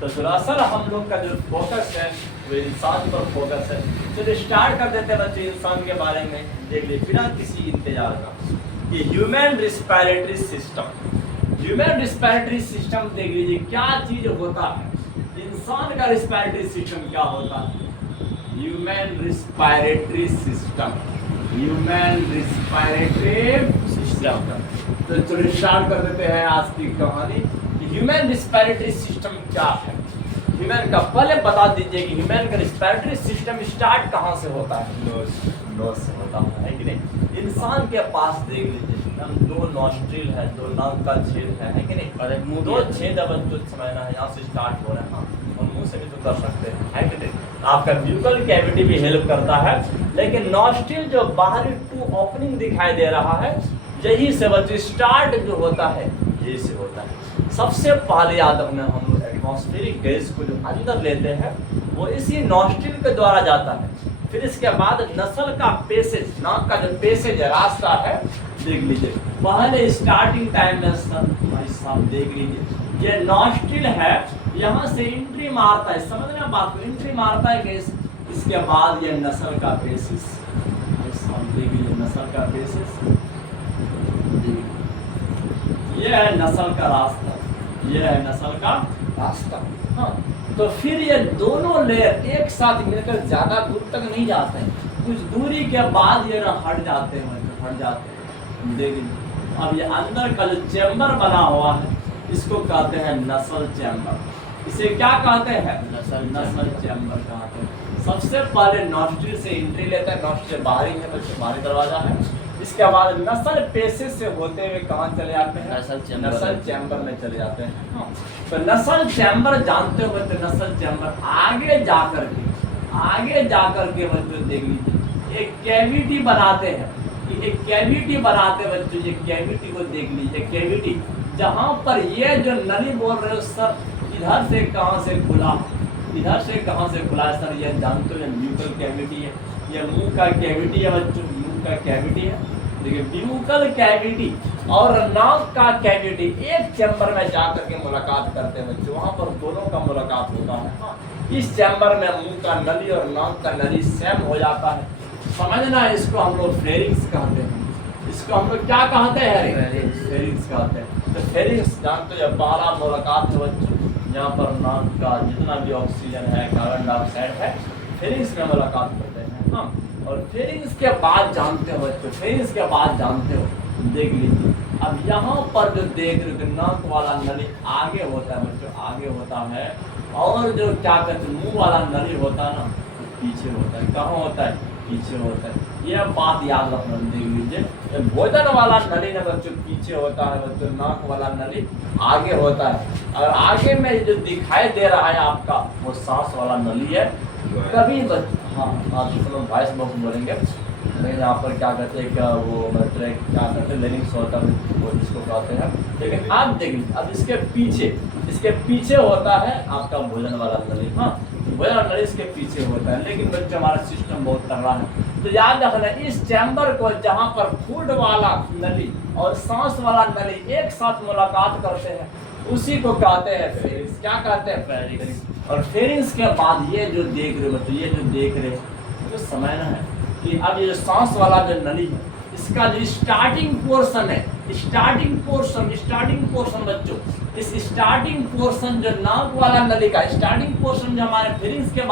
तो दरअसल हम लोग का जो फोकस है वो इंसान पर फोकस है। चलिए स्टार्ट कर देते हैं बच्चे इंसान के बारे में देख लीजिए बिना किसी इंतजार का। ये human respiratory system, human respiratory system देख लीजिए क्या चीज होता है। इंसान का रिस्पिरेटरी सिस्टम क्या होता है? Human respiratory system, human respiratory system. तो चलिए स्टार्ट कर देते हैं आज की कहानी। ह्यूमन रिस्पिरेटरी सिस्टम क्या है? ह्यूमन का पहले बता दीजिए कि ह्यूमन का रिस्पिरेटरी सिस्टम स्टार्ट कहाँ से होता है? नोज से होता है कि नहीं? इंसान के पास देख लीजिए हम दो नॉस्ट्रिल है, दो नाक का छेद है कि नहीं? और एक मुंह दो छेद अब तो समझना है, यहाँ से स्टार्ट हो रहा है। हाँ, और मुंह से भी तो कर सकते हैं है कि नहीं? आपका ब्यूकल कैविटी भी हेल्प करता है, लेकिन नॉस्ट्रिल जो बाहरी टू ओपनिंग दिखाई दे रहा है यही से बच्चे स्टार्ट जो होता है यही से होता है। सबसे पहले याद रखना हम लोग एटमॉस्फेरिक गैस को जो अंदर लेते हैं वो इसी नॉस्ट्रिल के द्वारा जाता है। फिर इसके बाद नसल का पेसेज, नाक का जो पेसेज रास्ता है देख लीजिए। पहले स्टार्टिंग टाइम में भाई साहब देख लीजिए ये नॉस्ट्रिल है, यहाँ से एंट्री मारता है, समझना बात को, एंट्री मारता है गैस। इसके बाद ये नसल का पेसेज, देख लीजिए नसल का पेसेज, ये है नसल का रास्ता, ये है नसल का रास्ता। हाँ, तो फिर ये दोनों लेयर एक साथ मिलकर ज्यादा दूर तक नहीं जाते हैं, कुछ दूरी के बाद ये हट जाते हैं, हट जाते हैं। देखिए अब ये अंदर का जो चैम्बर बना हुआ है इसको कहते हैं नसल चैम्बर। इसे क्या कहते हैं? नसल चैम्बर कहते हैं। सबसे पहले नॉस्ट्रिल से एंट्री लेता है, नॉस्ट्रिल बाहरी है बच्चे, बाहरी दरवाजा है। इसके बाद नसल पेसेज से होते हुए कहाँ चले जाते हैं? नसल चैम्बर में चले जाते हैं। हाँ। तो नसल चैम्बर जानते हो बच्चे, नसल चैम्बर आगे जाकर के बच्चों देख लीजिए एक कैविटी बनाते हैं, एक कैविटी बनाते बच्चों, ये कैविटी को देख लीजिए, कैविटी जहाँ पर ये जो नली बोल रहे हो सर इधर से कहाँ से खुला, इधर से कहाँ से खुला है सर? ये जानते हो ये ब्यूकल कैविटी है, ये मुंह का कैविटी है बच्चों, मुंह का कैविटी है। देखिए ब्यूकल कैविटी और नाक का कैविटी एक चैम्बर में जाकर के मुलाकात करते हैं बच्चों, वहाँ पर दोनों का मुलाकात होता है। हाँ, इस चैम्बर में मुंह का नली और नाक का नली सेम हो जाता है, समझना। इसको हम लोग फेरिंग्स कहते हैं, इसको हम लोग क्या कहते हैं? फेरिंग्स कहते हैं। तो फेरिंग्स जानते हो पहला मुलाकात है बच्चों, यहाँ पर नाक का जितना भी ऑक्सीजन है, कार्बन डाइऑक्साइड है, फेरिंग्स में मुलाकात करते हैं। हाँ, और फेरिंग्स के बाद जानते हो बच्चों, फेरिंग्स के बाद जानते हो देख लीजिए अब यहाँ पर जो देख रहे हो नाक वाला नली आगे होता है बच्चों, आगे होता है, और जो क्या कहते हैं मुंह वाला नली होता है ना पीछे होता है। कहाँ होता है? पीछे होता है। यह बात याद रखना, देख लीजिए भोजन वाला नली ना बच्चों पीछे होता है बच्चों, नाक वाला नली आगे होता है। और आगे में जो दिखाई दे रहा है आपका वो सांस वाला नली है। कभी हाँ दूसरों वॉइस बॉक्स बोलेंगे, लेकिन यहाँ पर क्या कहते हैं क्या वो मतलब क्या कहते हैं लेरिंग्स होता है वो जिसको कहते हैं। लेकिन आप देखिए अब इसके पीछे होता है आपका भोजन वाला नली। हाँ, भोजन वाला नली इसके पीछे होता है, लेकिन बच्चे हमारा सिस्टम बहुत तगड़ा है। तो याद रखना इस चैम्बर को जहाँ पर फूड वाला नली और सांस वाला नली एक साथ मुलाकात करते हैं उसी को कहते हैं फेरिंग्स। क्या कहते हैं? फेरिंग्स। और फेरिंग्स के बाद ये जो देख रहे हो बच्चों, ये जो देख रहे हो तो समझना है कि अब ये जो सांस वाला जो नली है इसका जो स्टार्टिंग पोर्शन है, स्टार्टिंग पोर्शन बच्चों, इस स्टार्टिंग पोर्शन जो नाक वाला नली का स्टार्टिंग पोर्शन जो हमारे फेरिंग्स के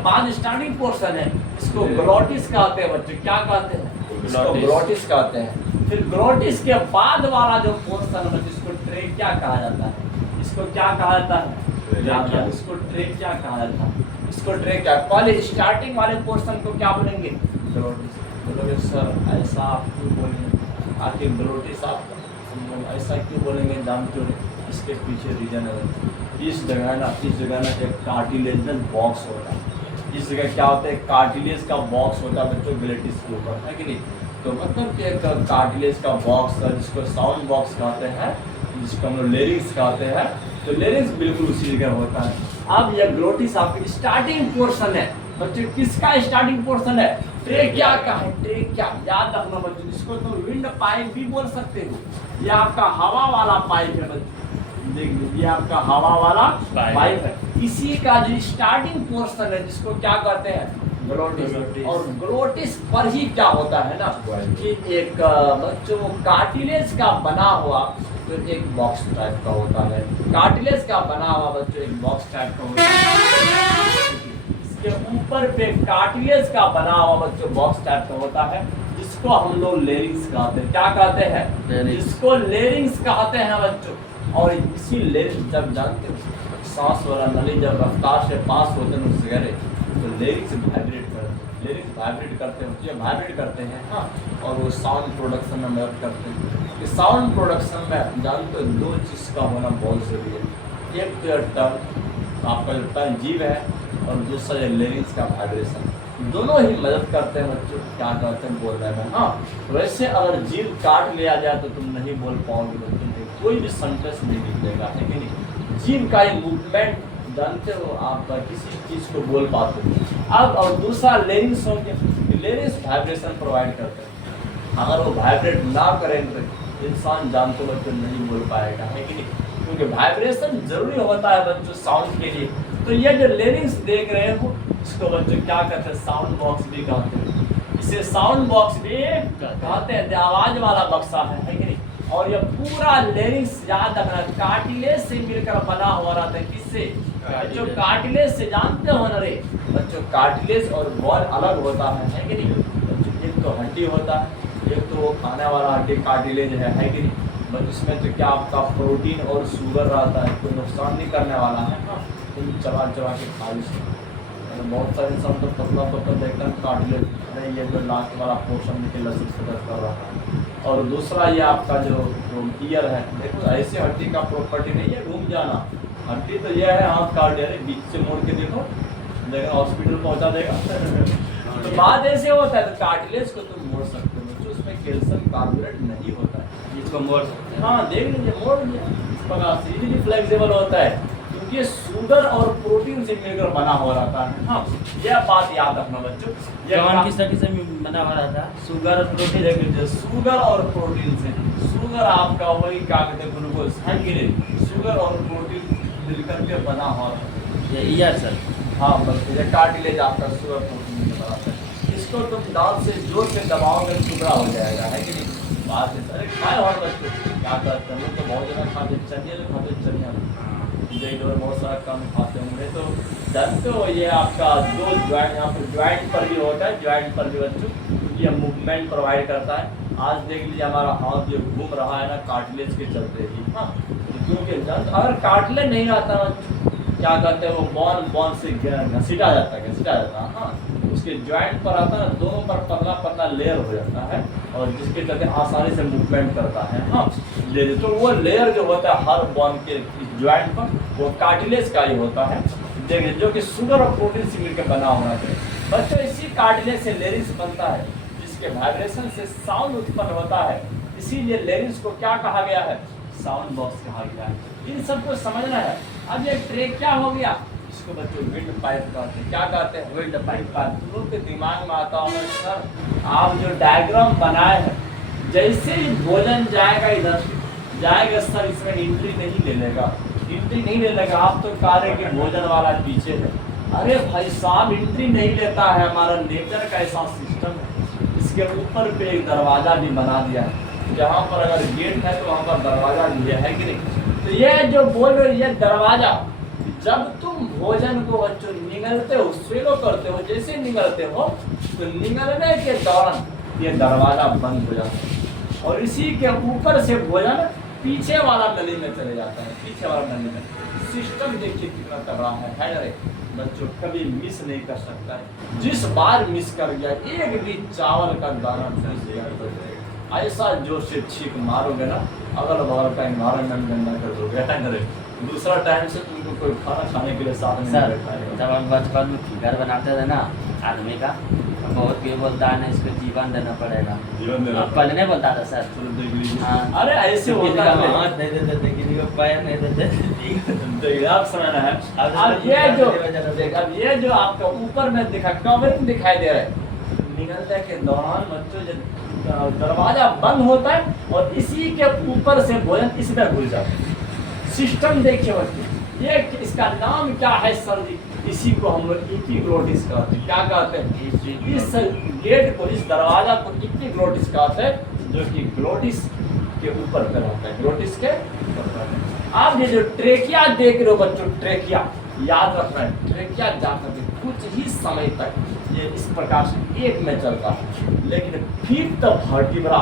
बाद स्टार्टिंग पोर्शन है इसको ग्लोटिस कहते हैं बच्चों। क्या कहते हैं? इसको ग्लोटिस कहते हैं। फिर ग्लोटिस के बाद वाला जो पोर्शन है इसको ट्रेकिया कहा जाता है। इसको क्या कहा जाता है? इसको ट्रेकिया कहा जाता है। इसको ट्रेकिया पहले स्टार्टिंग वाले पोर्शन को क्या बोलेंगे? ग्लोटिस। बोलोगे सर ऐसा आप क्यों बोलेंगे? आखिर ग्लोटिस आप ऐसा क्यों बोलेंगे? जानते हो इसके पीछे रीजन है। इस जगह ना एक कार्टिलेजनल बॉक्स होता है। इस जगह क्या होता है? कार्टिलेज का बॉक्स होता है बच्चों ग्लेटिस के ऊपर, है कि नहीं? तो मतलब कि एक कार्टिलेज का बॉक्स है जिसको साउंड बॉक्स कहते हैं, जिसको हम लोग लेरिंग्स कहते हैं। तो लेरिंग्स बिल्कुल उसी जगह होता है। अब यह ग्लोटिस आपकी स्टार्टिंग पोर्शन है बच्चों। किसका स्टार्टिंग पोर्शन है? ट्रेकिया का है। ट्रेकिया याद रखना बच्चों, इसको तो विंड पाइप भी बोल सकते हो, यह आपका हवा वाला पाइप है बच्चों। देख लीजिए आपका हवा वाला पाइप पाइप है। इसी का जो स्टार्टिंग पोर्शन है जिसको क्या कहते हैं, ग्लोटिस। ग्लोटिस। और ग्लोटिस पर ही क्या होता है ना कि एक बच्चों कार्टिलेज का बना हुआ तो एक बॉक्स टाइप का होता है, कार्टिलेज का बना हुआ बच्चों एक बॉक्स टाइप का होता है। इसके ऊपर पे कार्टिलेज का बना हुआ बच्चों बॉक्स टाइप का होता है जिसको हम लोग लेरिंग्स कहते हैं। क्या कहते हैं, जिसको लेरिंग्स कहते हैं बच्चों। और इसी लेरिंग्स जब जानते हो सांस वाला नली जब रफ्तार से पास होते हैं उस जगह तो लेरिंग्स वाइब्रेट करते हैं, लेरिंग्स वाइब्रेट करते हैं, ये वाइब्रेट करते हैं। हाँ, और वो साउंड प्रोडक्शन में मदद करते हैं। कि साउंड प्रोडक्शन में जानते हो दो चीज़ का होना बहुत ज़रूरी है, एक तो टर्न आपका जो टर्न जीव है और दूसरा लेरिंग्स का वाइब्रेशन, दोनों ही मदद करते हैं बच्चों क्या कहते हैं बोलने में। हाँ, वैसे अगर जीव काट लिया जाए तो तुम नहीं बोल पाओगे बच्चों, कोई भी सेंटेंस नहीं निकलेगा, है कि नहीं। जीव का ही मूवमेंट जानते हो आप किसी चीज़ को बोल पाते हो। अब और दूसरा लेरिंग्स हो गया, लेरिंग्स वाइब्रेशन प्रोवाइड करते हैं। अगर वो वाइब्रेट ना करेंगे तो इंसान जानते हो बच्चों नहीं बोल पाएगा, है कि नहीं, क्योंकि वाइब्रेशन जरूरी होता है बच्चों साउंड के लिए। तो ये जो लेरिंग्स देख रहे हो इसको बच्चों क्या कहते हैं, साउंड बॉक्स भी कहते हैं। इसे साउंड बॉक्स भी कहते हैं, आवाज वाला बक्सा है कि नहीं। और ये पूरा लेरिंग्स याद रखना कार्टिलेज से मिलकर बना हुआ रहता है। किससे, जो कार्टिलेज से जानते हो ना रे बच्चों, कार्टिलेज और बॉल अलग होता है कि नहीं बच्चों। एक तो हड्डी होता है, एक तो वो खाने वाला हड्डी कार्टिलेज है कि नहीं बच्चों। इसमें तो क्या आपका प्रोटीन और शुगर रहता है, कोई नुकसान नहीं करने वाला है। हाँ, तुम चबा चबा के खा ली। बहुत सारे इंसान तो पतला पतला देखते हैं कार्टिलेज, अरे ये जो लास्ट वाला पोर्शन निकल लसीब से दर्द कर रहा है। और दूसरा ये आपका जो ईयर है, देखो ऐसे हड्डी का प्रॉपर्टी नहीं है घूम जाना, हड्डी तो ये है हाथ काट दे रहे बीच से मोड़ के देखो लेकिन हॉस्पिटल पहुंचा देगा। तो बात ऐसे होता है, तो कार्टिलेज को तुम मोड़ सकते हो बच्चों, उसमें कैल्शियम कार्बोनेट नहीं होता है, इसको मोड़ सकते हैं। हाँ देख लीजिए मोड़ लिया, इस प्रकार से इजीली फ्लेक्सिबल होता है क्योंकि ये शुगर और प्रोटीन से मिलकर बना हुआ रहता है। हाँ, यह बात याद रखना बच्चों। कौन किस तरह से बना हुआ रहता है, शुगर और प्रोटीन। देख लीजिए शुगर और प्रोटीन से, शुगर आपका वही क्या कहते हैं ग्लूकोज है कि नहीं, शुगर और प्रोटीन मिलकर के बना हुआ है ये ईयर सर। हाँ बस ये कार्टिलेज आपका शुगर प्रोटीन से बना है। इसको तुम दांत से जोर से दबाओगे टुकड़ा हो जाएगा, है कि नहीं बात है। अरे खाए और बच्चों क्या करते हैं लोग तो बहुत ज़्यादा खाते, चलिए तो खाते चलिए और बहुत सारा कम खाते होंगे। तो जानते हो ये आपका दो ज्वाइंट यहाँ पर ज्वाइंट पर भी होता है, ज्वाइंट पर भी बच्चों ये मूवमेंट प्रोवाइड करता है। आज देख लीजिए हमारा हाथ जो घूम रहा है ना कार्टिलेज के चलते ही। हाँ, क्योंकि अगर कार्टिलेज नहीं आता क्या कहते हैं वो बॉन से घसीटा जाता है, घसीटा जाता है। हाँ, उसके ज्वाइंट पर आता है, दोनों पर पतला पतला लेयर हो जाता है और जिसके चलते आसानी से मूवमेंट करता है। हाँ, तो वो लेयर जो होता है हर बॉन के ज्वाइंट पर वो कार्टिलेज का ही होता है, देखिए जो कि शुगर और प्रोटीन से मिलकर बना होना चाहिए बच्चों। इसी कार्टिलेज से लेरिंग्स बनता है जिसके वाइब्रेशन से साउंड उत्पन्न होता है, इसीलिए लेरिंग्स को क्या कहा गया है, साउंड बॉक्स कहा गया है। इन सबको समझना है। अब ये ट्रेक क्या हो गया, इसको बच्चों विंड पाइप कहते हैं। क्या कहते हैं, विंड पाइप। तुम लोग के दिमाग में आता होगा सर आप जो डायग्राम बनाए हैं, जैसे ही भोजन जाएगा इधर जाएगा सर इसमें एंट्री नहीं ले लेगा, एंट्री नहीं ले लेगा। आप तो कह रहे कि भोजन वाला पीछे है, अरे भाई साहब एंट्री नहीं लेता है, हमारा नेचर का ऐसा सिस्टम है। इसके ऊपर पे एक दरवाज़ा भी बना दिया है, जहाँ पर अगर गेट है तो वहाँ पर दरवाज़ा भी है कि नहीं। तो ये जो बोल रहे ये दरवाज़ा, जब तुम भोजन को बच्चों निगलते हो, स्वेलो करते हो, जैसे निगलते हो तो निगलने के दौरान ये दरवाज़ा बंद हो जाता है और इसी के ऊपर से भोजन पीछे वाला नली में चले जाता है। पीछे वाला नली में सिस्टम देखिए कितना कर रहा है ना रे बच्चों, कभी मिस नहीं कर सकता है। जिस बार मिस कर गया एक भी चावल का दाना फिर से याद कर जाएगा। ऐसा जोर से छींक मारोगे ना अगल बगल का इन्वायरमेंट गंदा कर दोगे, है ना रे। दूसरा टाइम से तुमको कोई खाना खाने के लिए साथ में सर, बैठाएगा। जब हम बचपन में फिगर बनाते थे ना आदमी का, बहुत ये बोलता है ना इसको जीवन देना पड़ेगा, जीवन देना पहले नहीं बोलता था सर। हाँ, अरे ऐसे होता है, हाथ नहीं देते थे, किसी को पैर नहीं देते। आप समझना है। अब ये जो आपका ऊपर में दिखा कवरिंग दिखाई दे रहा है, निकलने के दौरान बच्चों जब दरवाजा बंद होता है और इसी के ऊपर से भोजन इसमें घुस जाता है। सिस्टम देखिए बच्चे, ये इसका नाम क्या है सर जी? इसी को हम लोग एपिग्लोटिस कहते हैं। क्या कहते हैं? इस गेट को, इस दरवाजा को एपिग्लोटिस कहते हैं, जो कि ग्लोटिस के ऊपर पे रहता है, ग्लोटिस के ऊपर। आप ये जो ट्रेकिया देख रहे हो बच्चों, ट्रेकिया याद रखना है, ट्रेकिया जाकर के कुछ ही समय तक ये इस प्रकार से एक में चलता है, लेकिन फिफ्थ वर्टिब्रा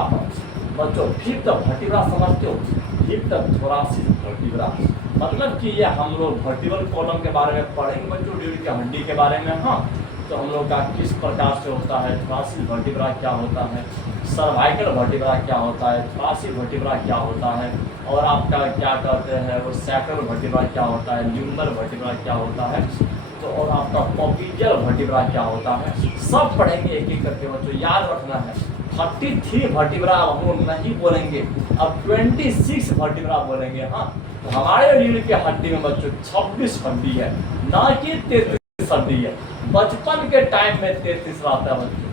बच्चों, फिफ्थ वर्टिब्रा समझते हो? फिफ्थ थोरासिस वर्टिब्रा, मतलब कि ये हम लोग वर्टिब्रल कॉलम के बारे में पढ़ेंगे बच्चों, रीढ़ की हड्डी के बारे में। हाँ, तो हम लोग का किस प्रकार से होता है, थोरासिस वर्टिब्रा क्या होता है, सर्वाइकल वर्टिब्रा क्या होता है, थोरासिक वर्टिब्रा क्या होता है, और आपका क्या कहते हैं वो सैक्रल वर्टिब्रा क्या होता है, ल्यूमर वर्टिब्रा क्या होता है, तो और आपका कॉक्सियल वर्टिब्रा क्या होता है, सब पढ़ेंगे एक एक करके बच्चों। याद रखना है 33 वर्टिब्रा हम लोग नहीं बोलेंगे, अब 26 वर्टिब्रा बोलेंगे। हाँ, तो हमारे रीढ़ की हड्डी में बच्चों 26 हड्डी है, ना कि 33 हड्डी है। बचपन के टाइम में 33 रहता है बच्चों,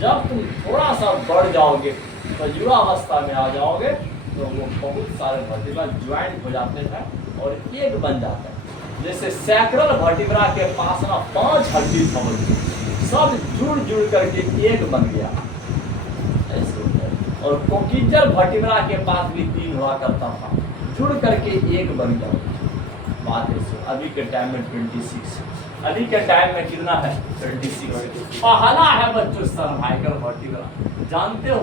जब तुम थोड़ा सा बढ़ जाओगे तो युवावस्था में आ जाओगे तो वो बहुत सारे वर्टिब्रा ज्वाइंट हो जाते हैं और एक बन जाता है। जैसे सैक्रल वर्टिब्रा के पास ना 5 हड्डी था बच्चों, सब जुड़ करके एक बन गया, ऐसे होता है। और कोक्सियल वर्टिब्रा के पास भी 3 हुआ करता था, जुड़ करके एक बन गया। बात ऐसे, अभी के टाइम में 26, अभी के टाइम में कितना है? 26। पहला है बच्चों सर्वाइकल वर्टिब्रा। जानते हो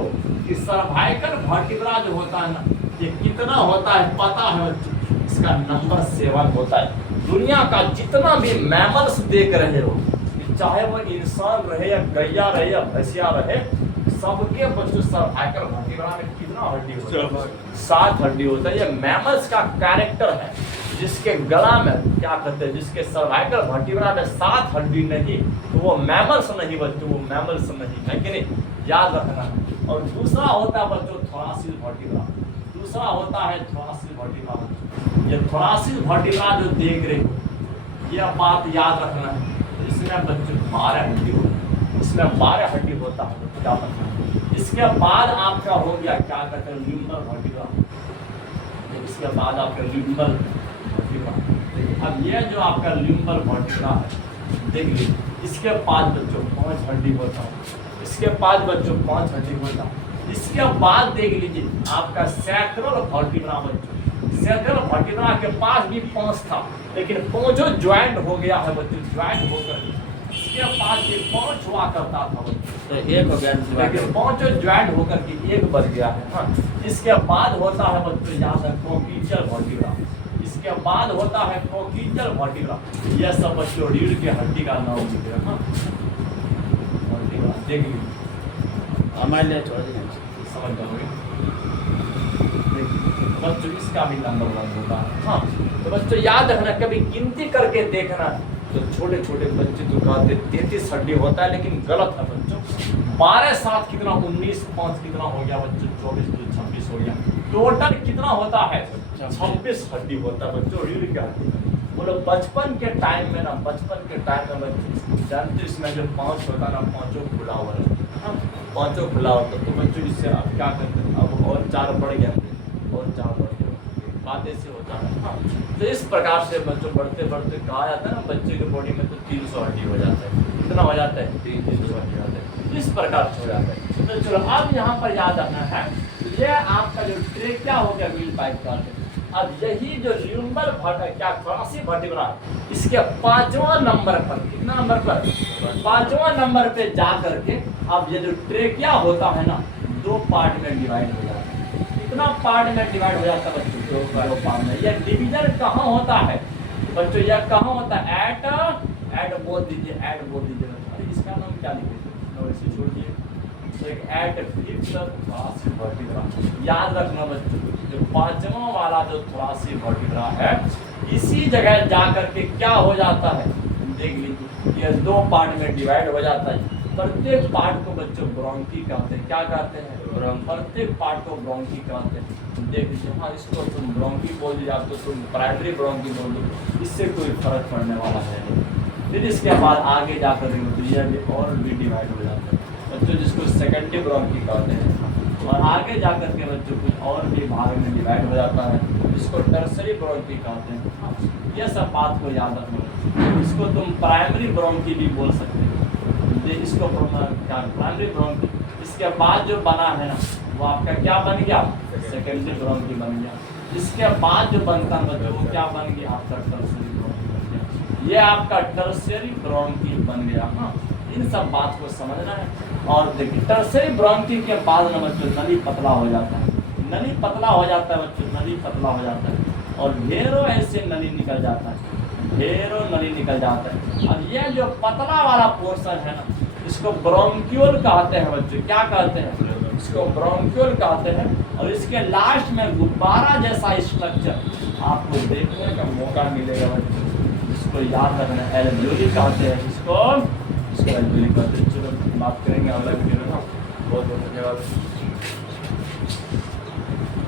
कि सर्वाइकल वर्टिब्रा जो होता है ना, ये कितना होता है पता है बच्चों? इसका नंबर 7 होता है। दुनिया का जितना भी मैमल्स देख रहे हो, चाहे वो इंसान रहे या गैया रहे या भैंसिया रहे, सबके बच्चों सर्वाइकल वर्टिब्रा में कितना हड्डी होता है? 7 हड्डी होता है। ये मैमल्स का कैरेक्टर है, जिसके गला में क्या कहते हैं, जिसके सर्वाइकल वर्टिब्रा में 7 हड्डी नहीं, तो वो मैमल्स नहीं बच्चों, वो मैमल्स नहीं है कि नहीं, याद रखना। और दूसरा होता है बच्चों थोरासिक वर्टिब्रा, दूसरा होता है थोरासिक वर्टिब्रा। ये थोरासिक वर्टिब्रा जो देख रहे हो, यह बात याद रखना है, इसमें बच्चों 12 हड्डी होता है, इसमें 12 हड्डी होता है, क्या रखना है। इसके बाद आपका हो गया क्या कहते हैं ल्यूमर वर्टिब्रा, इसके बाद आपका ल्यूमर वर्टिब्रा। अब ये जो आपका ल्यूमर वर्टिब्रा है, देख लीजिए, इसके बाद बच्चों 5 हड्डी होता है, इसके बाद बच्चों 5 हड्डी होता है। इसके बाद देख लीजिए आपका सैक्रल वर्टिब्रा बच्चों, सैक्रल वर्टिब्रा के पास भी 5 था, लेकिन 5 ज्वाइंट हो गया है बच्चों, ज्वाइंट होकर इसके पास भी 5 हुआ करता था बच्चों, तो एक हो गया, लेकिन 5 ज्वाइंट होकर के एक बन गया है। हाँ, इसके बाद होता है बच्चों यहाँ से कोक्सियल वर्टिब्रा, इसके बाद होता है कोक्सियल वर्टिब्रा। यह सब बच्चों रीढ़ की हड्डी का नाम हो गया। हाँ, वर्टिब्रा देख लीजिए, हमारे लिए छोड़ देंगे, समझ जाओगे बच्चों, इसका भी नंबर 1 होता है। हाँ, तो बच्चों याद रखना, कभी गिनती करके देखना, तो छोटे छोटे बच्चे तो कहते 33 हड्डी होता है, लेकिन गलत है बच्चों। 12 7 कितना 19, 5 कितना हो गया बच्चों, 24 तो 26 हो गया, टोटल कितना होता है? 26 हड्डी होता है बच्चों रीढ़ की हड्डी। बोलो बचपन के टाइम में ना, बचपन के टाइम में बच्चों जानते, इसमें जो 5 होता है ना, 5 खुला हुआ रहता है, 5 खुला होता, तो बच्चों इससे अब क्या करते हैं, अब और 4 बढ़ गया, और 4 बढ़ गया, बात ऐसे होता है। हाँ, तो इस प्रकार से बच्चों बढ़ते बढ़ते कहा जाता है ना, बच्चे के बॉडी में तो 300 हड्डी हो जाता है, कितना हो जाता है? 300 हड्डी हो जाता है, इस प्रकार से हो जाता है। तो चलो अब यहाँ पर याद रखना है, ये आपका जो ट्रेकिया हो गया व्हील पाइप का। अब यही जो ल्यूमर क्या थोरासिक वर्टिब्रा, इसके 5वां नंबर पर, कितना नंबर पर? 5वां नंबर पे जा करके अब ये जो ट्रेकिया होता है ना, 2 पार्ट में डिवाइड हो जाता है। कितना पार्ट में डिवाइड हो जाता है बच्चों? 2 पार्ट में। यह डिवीजन कहाँ होता है बच्चों? यह कहाँ होता है? एट बोल दीजिए, एट बोल दीजिए। अरे इसका नाम क्या लिखे, वैसे छोड़ दिए, तो एक एट फिफ्थ थोरासिक वर्टिब्रा। याद रखना बच्चों, जो 5वां वाला जो थोरासिक वर्टिब्रा है, इसी जगह जा करके क्या हो जाता है, देख लीजिए, ये 2 पार्ट में डिवाइड हो जाता है। प्रत्येक पार्ट को बच्चों ब्रोंकी कहते हैं। क्या कहते हैं? प्रत्येक पार्ट को ब्रोंकी कहते हैं। देख लीजिए, हाँ, इसको तुम ब्रोंकी बोल दिया तो तुम प्राइमरी ब्रोंकी बोल दो, इससे कोई फर्क पड़ने वाला है नहीं। फिर इसके बाद आगे जाकर तो यह भी और भी डिवाइड हो जाता है बच्चों, जिसको सेकेंडरी ब्रोंकी कहते हैं। और आगे जाकर के बच्चों कुछ और भी भाग में डिवाइड हो जाता है, इसको टर्सरी ब्रोंकी कहते हैं। हाँ, ये सब बात को याद रखना। इसको तुम प्राइमरी ब्रोंकी भी बोल सकते हो, ये इसको क्या प्राइमरी ब्रोंकी। इसके बाद जो बना है ना वो आपका क्या बन गया, सेकेंडरी ब्रोंकी बन गया। इसके बाद जो बनता है बच्चों वो क्या बन गया, आपका टर्सरी ब्रोंकी बन गया। ये आपका टर्सरी ब्रोंकी बन गया। हाँ, इन सब बात को समझना है। और देखिए टर्सरी ब्रोंकी के बाद ना बच्चों नली पतला हो जाता है, नली पतला हो जाता है बच्चों, नली पतला हो जाता है और ढेरों ऐसे नली निकल जाता है, ढेरों नली निकल जाता है। अब ये जो पतला वाला पोर्शन है ना इसको ब्रोंक्यूल कहते हैं बच्चों। क्या कहते हैं, इसको ब्रोंक्यूल कहते हैं। और इसके लास्ट में गुब्बारा जैसा स्ट्रक्चर आपको देखने का मौका मिलेगा बच्चों, इसको याद रखना। एल्वियोली कहते हैं इसको एल्वियोली कहते हैं। चलो बात करेंगे अगला वीडियो में। बहुत बहुत धन्यवाद।